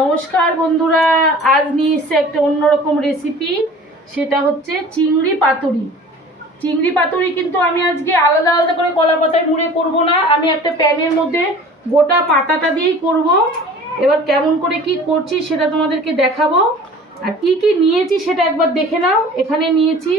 নমস্কার বন্ধুরা, আজ নিয়ে এসেছে একটা অন্যরকম রেসিপি। সেটা হচ্ছে চিংড়ি পাতুরি। চিংড়ি পাতুরি কিন্তু আমি আজকে আলাদা আলাদা করে কলা পাতায় মুড়ে করব না, আমি একটা প্যানের মধ্যে গোটা পাতাটা দিয়েই করব। এবার কেমন করে কি করছি সেটা তোমাদেরকে দেখাবো। আর কি কি নিয়েছি সেটা একবার দেখে নাও। এখানে নিয়েছি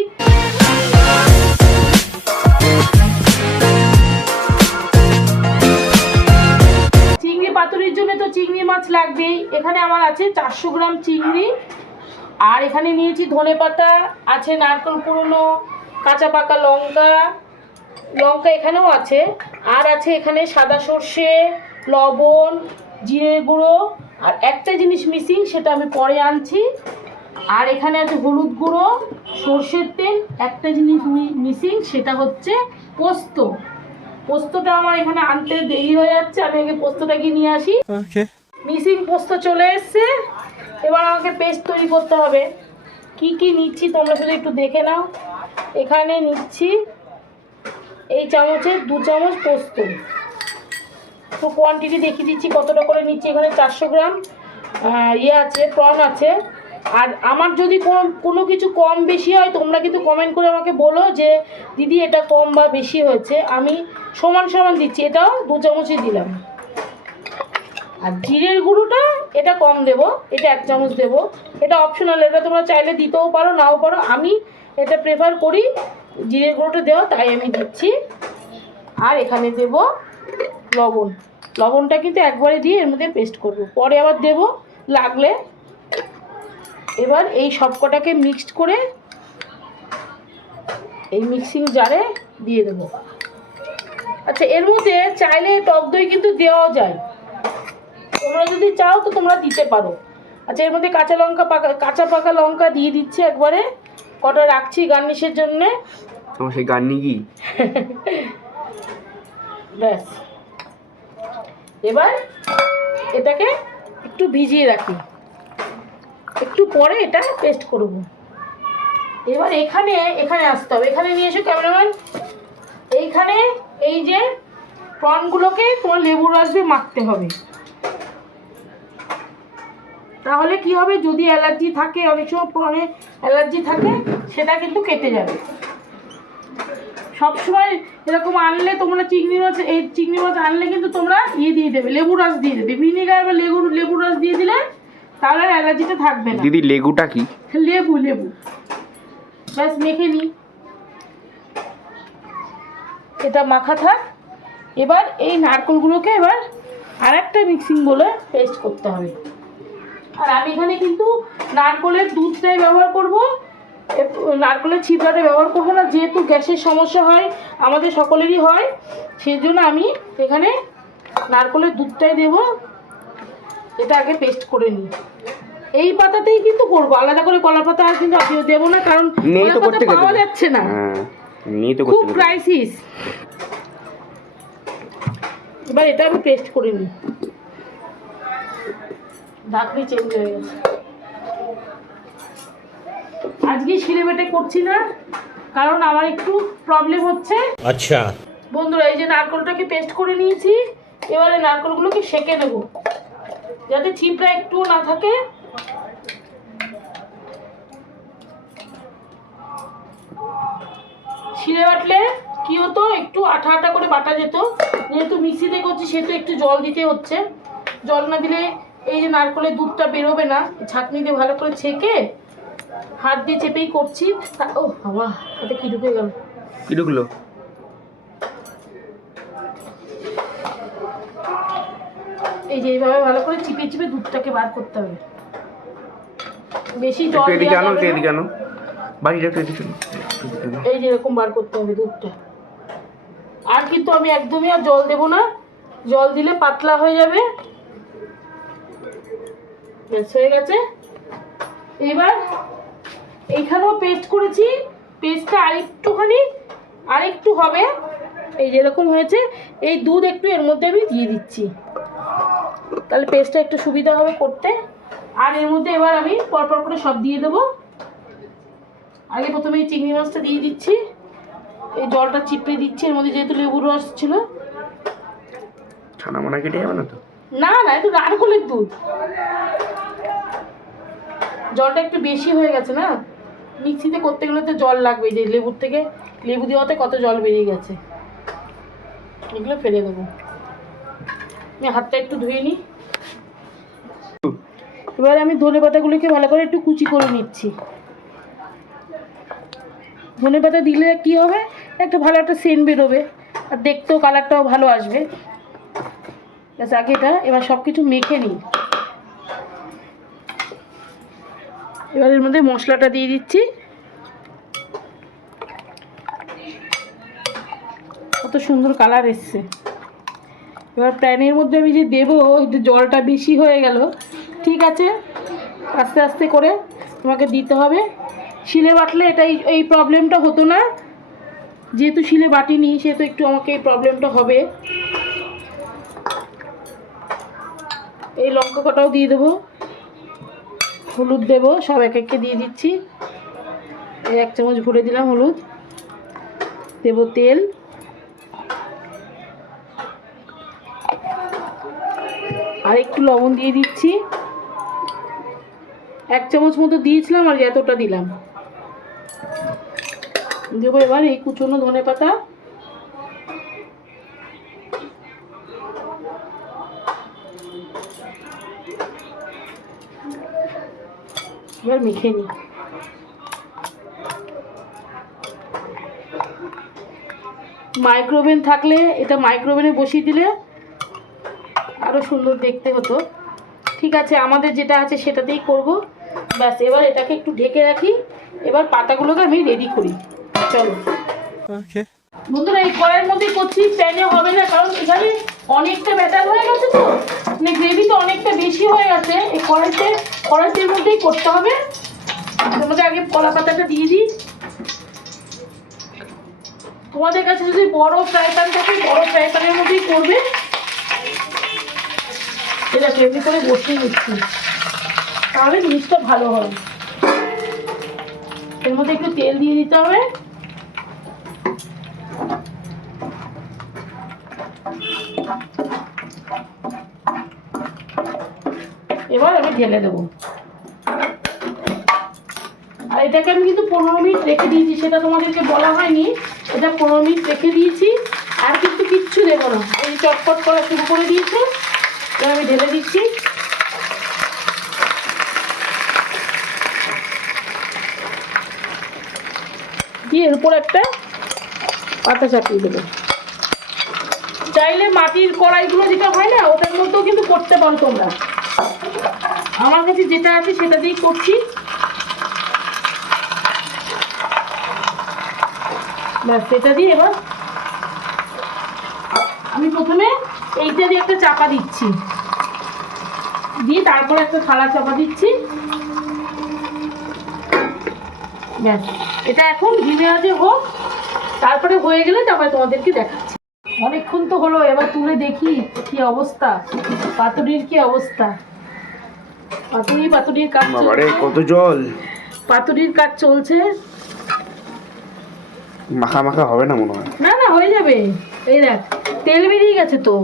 পাতুরির জন্য তো চিংড়ি মাছ লাগবেই। এখানে আমার আছে 400 গ্রাম চিংড়ি। আর এখানে নিয়েছি ধনেপাতা, আছে নারকেল কুড়োনো, কাঁচা পাকা লঙ্কা, লঙ্কা এখানেও আছে। আর আছে এখানে সাদা সর্ষে, লবণ, জিরে গুঁড়ো। আর একটা জিনিস মিসিং, সেটা আমি পরে আনছি। আর এখানে আছে হলুদ গুঁড়ো, সর্ষের তেল। একটা জিনিস মিসিং, সেটা হচ্ছে পোস্ত। পোস্তটা আমার এখানে আনতে দেরি হয়ে যাচ্ছে, আমি আগে পোস্তটা গিয়ে নিয়ে আসি। মিসিং পোস্ত চলে এসছে। এবার আমাকে পেস্ট তৈরি করতে হবে। কি কি নিচ্ছি তোমরা শুধু একটু দেখে নাও। এখানে নিচ্ছি এই চামচে 2 চামচ পোস্ত। তো কোয়ান্টিটি দেখিয়ে দিচ্ছি কতটা করে নিচ্ছি। এখানে 400 গ্রাম আছে, প্রন আছে। আর আমার যদি কোনো কিছু কম বেশি হয়, তোমরা কিন্তু কমেন্ট করে আমাকে বলো যে দিদি এটা কম বা বেশি হয়েছে। আমি সমান সমান দিচ্ছি, এটাও 2 চামচই দিলাম। আর জিরের গুঁড়োটা এটা কম দেব, এটা 1 চামচ দেব। এটা অপশনাল, এটা তোমরা চাইলে দিতেও পারো নাও পারো। আমি এটা প্রেফার করি জিরের গুঁড়োটা দেওয়া, তাই আমি দিচ্ছি। আর এখানে দেব লবণ। লবণটা কিন্তু একবারে দিয়ে এর মধ্যে পেস্ট করব, পরে আবার দেব লাগলে। এবার এই সবকটাকে মিক্সড করে এই মিক্সিং জারে দিয়ে দেবো। আচ্ছা, এর মধ্যে চাইলে টক দই কিন্তু দেওয়া যায়, তোমরা যদি চাও তো তোমরা দিতে পারো। আচ্ছা, এর মধ্যে কাঁচা পাকা লঙ্কা দিয়ে দিচ্ছি একবারে। কটা রাখছি গার্নিশের জন্যে। তোমার সেই গার্নি কি? ব্যাস, এবার এটাকে একটু ভিজিয়ে রাখি, একটু পরে এটা পেস্ট করব। এবার এখানে আসতে হবে। এখানে নিয়ে এসো ক্যামেরাম্যান। এইখানে এই যে প্রনগুলোকে তোমার লেবুর রস দিয়ে মাখতে হবে। তাহলে কি হবে, যদি অ্যালার্জি থাকে, অনেক সময় প্রনে অ্যালার্জি থাকে, সেটা কিন্তু কেটে যাবে। সবসময় এরকম আনলে তোমরা চিংড়ি মাছ আনলে কিন্তু তোমরা দিয়ে দেবে, লেবু রস দিয়ে দেবে। ভিনেগার বা লেবু রস দিয়ে দিলে তাহলে আর অ্যালার্জিটা থাকবে না। দিদি লেবুটা কি? লেবু ব্যাস মেখে নিই। এটা মাখা থাক। এবার এই নারকেলগুলোকে এবার আর একটা মিক্সিং বলে পেস্ট করতে হবে। আর আমি এখানে কিন্তু নারকেলের দুধটাই ব্যবহার করব, নারকেলের ছিবড়াটা ব্যবহার করব না, যেহেতু গ্যাসের সমস্যা হয়, আমাদের সকলেরই হয়। সেই জন্য আমি এখানে নারকেলের দুধটাই দেব। এটা আগে পেস্ট করে নিই। এই পাতাতেই কিন্তু করবো, আলাদা করে কলা পাতা আর কিন্তু আমিও দেবো না, কারণ কলা পাতা পাওয়া যাচ্ছে না, খুব ক্রাইসিস। এবার এটা আমি পেস্ট করে নিই। ঢাকনি চেঞ্জ হয়ে গেছে। আজকে শিলে বেটে করছি না, কারণ আমার একটু প্রবলেম হচ্ছে। আচ্ছা বন্ধুরা, এই যে নারকেলটাকে পেস্ট করে নিয়েছি। এবারে নারকেলগুলোকে সেঁকে নেব, যাতে ছিপড়া একটুও না থাকে। শিলে বাটলে কি হতো, একটু আঠা আঠা করে বাটা যেত। যেহেতু মিক্সিতে করছি, সেহেতু একটু জল দিতে হচ্ছে। জল না দিলে এই যে নারকেলের দুধটা বেরোবে না। ছাঁকনি দিয়ে ভালো করে ছেঁকে হাত দিয়ে চেপেই করছি। ও বাবা, এটা কি ঢুকে গেল? কি ঢুকলো? এই যে এইভাবে ভালো করে চিপে চিপে দুধটাকে বার করতে হবে। বেশি জল এদিকে আনো, এদিকে আনো, বাড়িটা একটু এদিকে। এই যে এরকম বার করতে হবে দুধটা। আর কিন্তু আমি একদমই আর জল দেব না, জল দিলে পাতলা হয়ে যাবে। ব্যাস হয়ে গেছে। এবার এইখানেও পেস্ট করেছি, পেস্টটা আরেকটু হবে। এই যেরকম হয়েছে, এই দুধ একটু এর মধ্যে আমি দিয়ে দিচ্ছি, তাহলে পেস্টটা একটু সুবিধা হবে করতে। আর এর মধ্যে এবার আমি পরপর করে সব দিয়ে দেবো। আগে প্রথমে এই চিংড়ি মাছটা দিয়ে দিচ্ছি, এই জলটা চিপড়ে দিচ্ছি এর মধ্যে, যেহেতু লেবুর রস ছিল। ছানা মোনা কেটে যাবে না তো? না, একটু নারকেলের দুধ। জলটা একটু বেশি হয়ে গেছে না, মিক্সিতে করতে গেলে তো জল লাগবে, যে লেবুর থেকে লেবু দেওয়াতে কত জল বেরিয়ে গেছে। এগুলো ফেলে দেবো। আমি হাতটা একটু ধুয়ে নিই। এবার আমি ধনে পাতাগুলোকে ভালো করে একটু কুচি করে নিচ্ছি। ধনে পাতা দিলে কি হবে, একটা ভালো একটা সেন্ট বেরোবে, আর দেখতেও কালারটাও ভালো আসবে। ব্যাস, আগে এটা এবার সব কিছু মেখে নিই। এবার এর মধ্যে মশলাটা দিয়ে দিচ্ছি। কত সুন্দর কালার এসছে। এবার প্যানের মধ্যে আমি যে দেবো, একটু জলটা বেশি হয়ে গেল। ঠিক আছে, আস্তে আস্তে করে তোমাকে দিতে হবে। শিলে বাটলে এটাই এই প্রবলেমটা হতো না, যেহেতু শিলে বাটিনি সেহেতু একটু আমাকে এই প্রবলেমটা হবে। এই লঙ্কা কটাও দিয়ে দেবো, হলুদ দেবো, সব এক একে দিয়ে দিচ্ছি। এই 1 চামচ ভরে দিলাম হলুদ, দেবো তেল, আর একটু লবণ দিয়ে দিচ্ছি। 1 চামচ মতো দিয়েছিলাম আর এতটা দিলাম। দেবো এবার এই কুচনো ধনে পাতা, এবার মেখে নিই। মাইক্রোওভেন থাকলে এটা মাইক্রোওভেনে বসিয়ে দিলে আরও সুন্দর দেখতে হতো। ঠিক আছে, আমাদের যেটা আছে সেটাতেই করব। ব্যাস, এবার এটাকে একটু ঢেকে রাখি। এবার পাতাগুলোকে আমি রেডি করি। চলো বন্ধুরা, এই কড়াইয়ের মধ্যেই করছি, প্যানে হবে না, কারণ এখানে অনেকটা ব্যাটার হয়ে গেছে, তো মানে গ্রেভি তো অনেকটা বেশি হয়ে গেছে। এই কড়াইতের মধ্যেই করতে হবে। এর মধ্যে আগে কলা পাতাটা দিয়ে দিই। তোমাদের কাছে যদি বড় ফ্রাই প্যান থাকে, বড় ফ্রাই প্যানের মধ্যেই করবে। এটা এমনি করে বসিয়ে নিচ্ছি, তাহলে জিনিসটা ভালো হবে। এর মধ্যে একটু তেল দিয়ে দিতে হবে। এবার আমি ঢেলে দেবো। আর এটাকে আমি কিন্তু 15 মিনিট রেখে দিয়েছি, সেটা তোমাদেরকে বলা হয়নি। এটা 15 মিনিট রেখে দিয়েছি, আর কিন্তু কিচ্ছু দেবো না। এই চটপট করা শুরু করে দিয়েছে। এবার আমি ঢেলে দিচ্ছি। দিয়ে এর উপর একটা পাতা চাপিয়ে দেবো। চাইলে মাটির কড়াইগুলো যেটা হয় না, ওটার মধ্যেও কিন্তু করতে পারো তোমরা। আমার কাছে যেটা আছে সেটা দিয়েই করছি। ব্যাস, সেটা দিয়ে এবার আমি প্রথমে এইটা দিয়ে একটা চাপা দিচ্ছি, দিয়ে তারপর একটা থালা চাপা দিচ্ছি। ব্যাস, এটা এখন ঘিমে আজে হোক, তারপরে হয়ে গেলে তারপরে তোমাদেরকে দেখাচ্ছি। অনেকক্ষণ তো হলো, এবার তুলে দেখি কি অবস্থা, পাতুরির কি অবস্থা। পাতুরির কাজ চলছে। কত জল! পাতুরির কাজ চলছে। মাখা মাখা হবে না মনে হয়। না না, হয়ে যাবে। এই দেখ, তেল বেরিয়ে গেছে তো।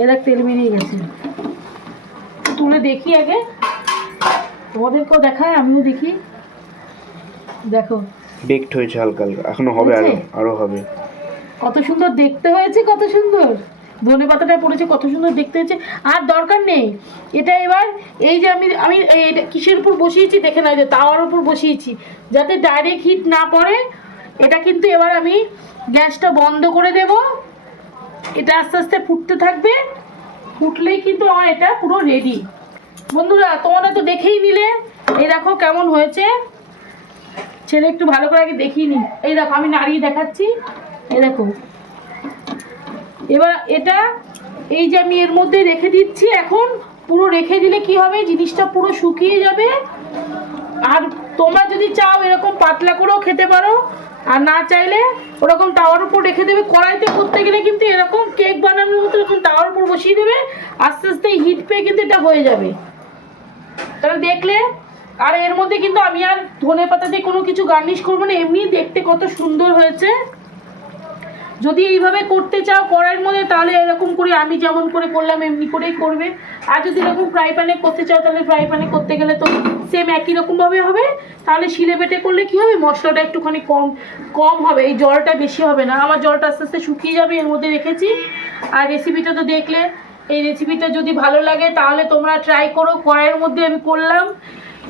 এই দেখ, তেল বেরিয়ে গেছে। তুলে দেখি আগে, তোমাদেরকেও দেখায়, আমিও দেখি। দেখো, বেকড হয়েছে হালকা হালকা, এখনো হবে, আরো হবে। কত সুন্দর দেখতে হয়েছে, কত সুন্দর ধনে পাতাটা পড়েছে, কত সুন্দর দেখতে হয়েছে। আর দরকার নেই এটা। এবার এই যে আমি আমি এটা কিসের উপর বসিয়েছি দেখে নাও, যে তাওয়ার উপর বসিয়েছি, যাতে ডাইরেক্ট হিট না পড়ে। এটা কিন্তু এবার আমি গ্যাসটা বন্ধ করে দেব। এটা আস্তে আস্তে ফুটতে থাকবে। ফুটলেই কিন্তু আমার এটা পুরো রেডি। বন্ধুরা, তোমরা তো দেখেই নিলে। এই দেখো কেমন হয়েছে। ছেলে একটু ভালো করে আগে দেখিয়ে নি। এই দেখো, আমি নাড়িয়ে দেখাচ্ছি। এই দেখো, এবার এটা এই যে আমি এর মধ্যে রেখে দিচ্ছি। এখন পুরো রেখে দিলে কি হবে, জিনিসটা পুরো শুকিয়ে যাবে। আর তোমরা যদি চাও এরকম পাতলা করেও খেতে পারো, আর না চাইলে ওরকম তাওয়ার উপর রেখে দেবে। কড়াইতে করতে গেলে কিন্তু এরকম কেক বানানোর মতো এরকম তাওয়ার উপর বসিয়ে দেবে, আস্তে আস্তে হিট পেয়ে কিন্তু এটা হয়ে যাবে। তাহলে দেখলে। আর এর মধ্যে কিন্তু আমি আর ধনে পাতা দিয়ে কোনো কিছু গার্নিশ করবো না, এমনি দেখতে কত সুন্দর হয়েছে। যদি এইভাবে করতে চাও কড়াইয়ের মধ্যে, তাহলে এরকম করে আমি যেমন করে করলাম এমনি করেই করবে। আর যদি এরকম ফ্রাই প্যানে করতে চাও, তাহলে ফ্রাই প্যানে করতে গেলে তো সেম একই রকমভাবে হবে। তাহলে শিলে বেটে করলে কি হবে, মশলাটা একটুখানি কম কম হবে, এই জলটা বেশি হবে না। আমার জলটা আস্তে আস্তে শুকিয়ে যাবে, এর মধ্যে রেখেছি। আর রেসিপিটা তো দেখলে, এই রেসিপিটা যদি ভালো লাগে তাহলে তোমরা ট্রাই করো। কড়াইয়ের মধ্যে আমি করলাম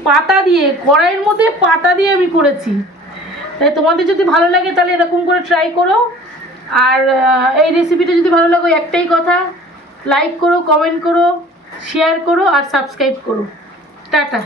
পাতা দিয়ে, কড়াইয়ের মধ্যে পাতা দিয়ে আমি করেছি। তাই তোমাদের যদি ভালো লাগে তাহলে এরকম করে ট্রাই করো। আর এই রেসিপিটা যদি ভালো লাগে, একটাই কথা, লাইক করো, কমেন্ট করো, শেয়ার করো আর সাবস্ক্রাইব করো। টাটা।